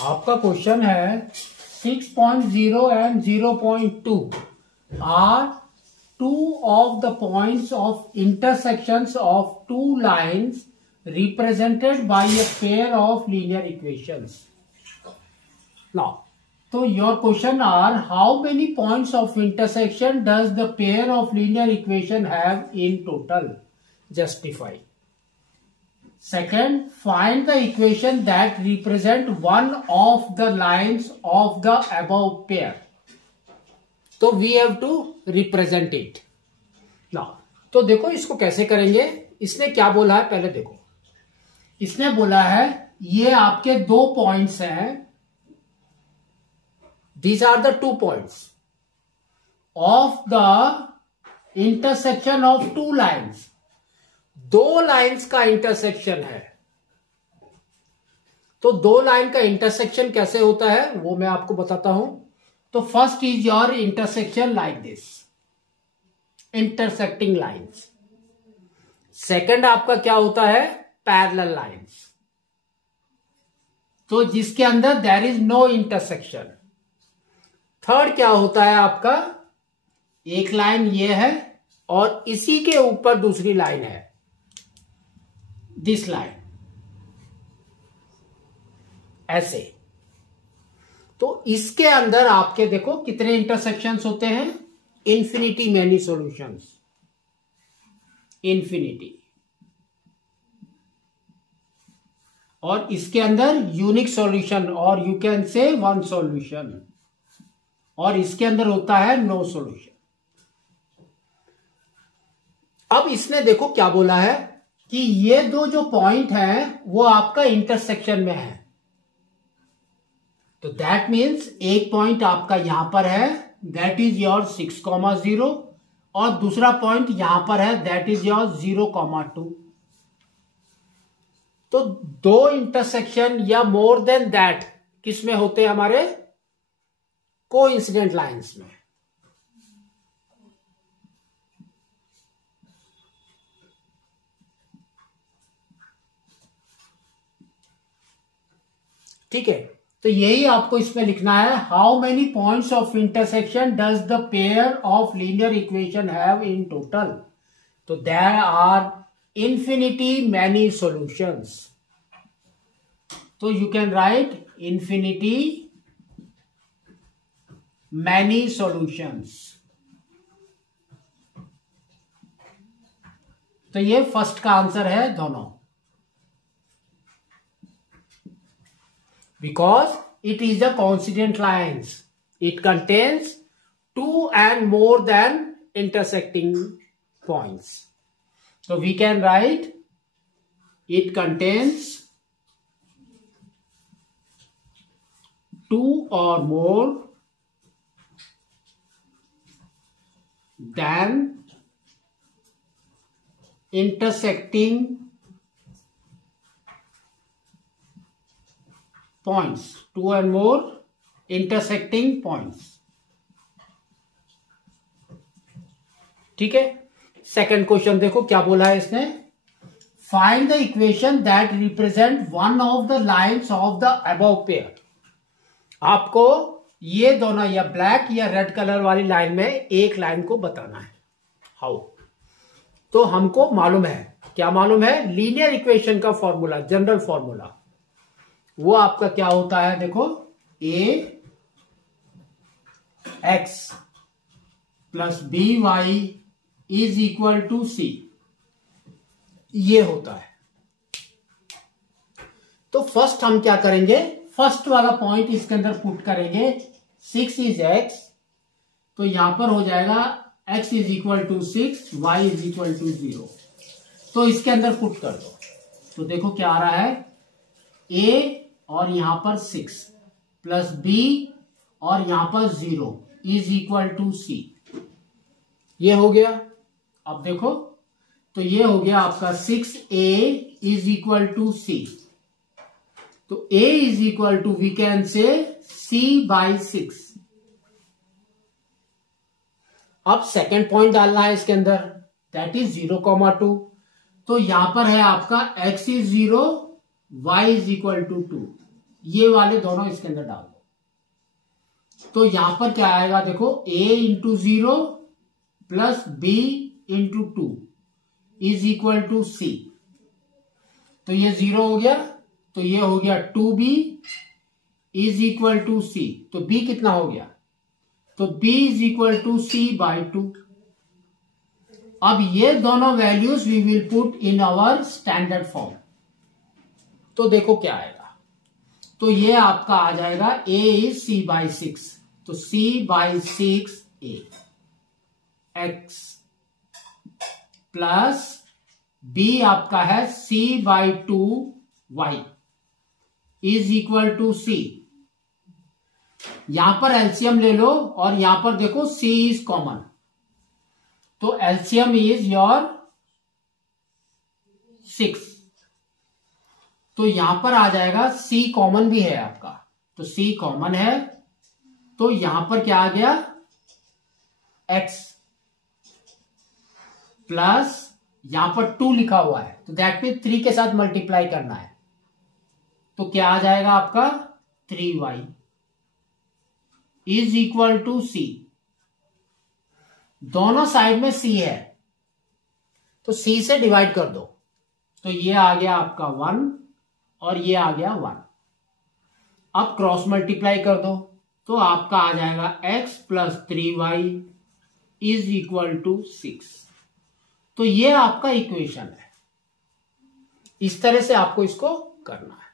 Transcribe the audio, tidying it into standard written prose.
आपका क्वेश्चन है 6.0 and 0.2 are two of the points of intersections of two lines represented by a pair of linear equations. Now, so your question are how many points of intersection does the pair of linear equation have in total? Justify. Second, find the equation that represent one of the lines of the above pair. तो we have to represent it. Now, तो देखो इसको कैसे करेंगे. इसने क्या बोला है पहले देखो. इसने बोला है ये आपके दो पॉइंट्स हैं. These are the 2 points of the intersection of 2 lines. 2 lines का इंटरसेक्शन है. तो 2 लाइन का इंटरसेक्शन कैसे होता है वो मैं आपको बताता हूं. तो first is your intersection like this, intersecting lines. Second आपका क्या होता है, पैरेलल लाइंस. तो जिसके अंदर there is no intersection. Third क्या होता है आपका, एक लाइन ये है और इसी के ऊपर दूसरी लाइन है, दिस लाइन, ऐसे. तो इसके अंदर आपके देखो कितने इंटरसेक्शंस होते हैं, इन्फिनिटी मैनी सॉल्यूशंस, इन्फिनिटी. और इसके अंदर यूनिक सॉल्यूशन और you can say one solution. और इसके अंदर होता है नो सॉल्यूशन. अब इसने देखो क्या बोला है कि ये दो जो पॉइंट है वो आपका इंटरसेक्शन में है. तो दैट मीन्स एक पॉइंट आपका यहां पर है, दैट इज योर 6,0 और दूसरा पॉइंट यहां पर है, दैट इज योर 0,2. तो दो इंटरसेक्शन या मोर देन दैट किस में होते हैं, हमारे कोइंसिडेंट लाइंस में. ठीक है. तो यही आपको इसमें लिखना है, how many points of intersection does the pair of linear equation have in total. तो there are infinity many solutions. तो you can write infinity many solutions. तो ये फर्स्ट का आंसर है दोनों, because it is a coincident lines. It contains 2 and more than intersecting points. So we can write it contains 2 or more than intersecting points, 2 and more intersecting points. ठीक है. Second question देखो क्या बोला है इसने, find the equation that represent one of the lines of the above pair. आपको ये दोनों या ब्लैक या रेड कलर वाली लाइन में एक लाइन को बताना है. हाउ, तो हमको मालूम है, क्या मालूम है, लीनियर इक्वेशन का फॉर्मूला, जनरल फॉर्मूला, वो आपका क्या होता है, देखो a x plus b y is equal to c, ये होता है. तो फर्स्ट हम क्या करेंगे, फर्स्ट वाला पॉइंट इसके अंदर पुट करेंगे, 6 इज x, तो यहां पर हो जाएगा x is equal to 6, y is equal to 0. तो इसके अंदर पुट कर दो. तो देखो क्या आ रहा है, a और यहां पर 6 प्लस b और यहां पर 0 इज इक्वल टू c, ये हो गया. अब देखो तो ये हो गया आपका 6a is equal to c. तो a is equal to we can say c by 6. अब सेकेंड पॉइंट डालना है इसके अंदर, दैट इज 0,2. तो यहां पर है आपका x is 0, y is equal to 2. ये वाले दोनों इसके अंदर डाल दो। तो यहां पर क्या आएगा देखो, a into 0 plus b into 2 is equal to c। तो ये 0 हो गया, तो ये हो गया 2b is equal to c। तो b कितना हो गया, तो b is equal to c by 2। अब ये दोनों values we will put in our standard form. तो देखो क्या आएगा, तो ये आपका आ जाएगा a इज c बाई 6, तो c by 6 a x plus b आपका है c by 2 y is equal to c। यहां पर एलसीएम ले लो और यहां पर देखो c इज कॉमन, तो एलसीएम इज योर 6। तो यहां पर आ जाएगा c कॉमन भी है आपका, तो c कॉमन है, तो यहां पर क्या आ गया x प्लस यहां पर 2 लिखा हुआ है, तो दैट मीन 3 के साथ मल्टीप्लाई करना है, तो क्या आ जाएगा आपका 3y is equal to c। दोनों साइड में c है, तो c से डिवाइड कर दो, तो ये आ गया आपका 1 और ये आ गया 1। अब क्रॉस मल्टीप्लाई कर दो, तो आपका आ जाएगा x plus 3y is equal to 6। तो ये आपका इक्वेशन है। इस तरह से आपको इसको करना है।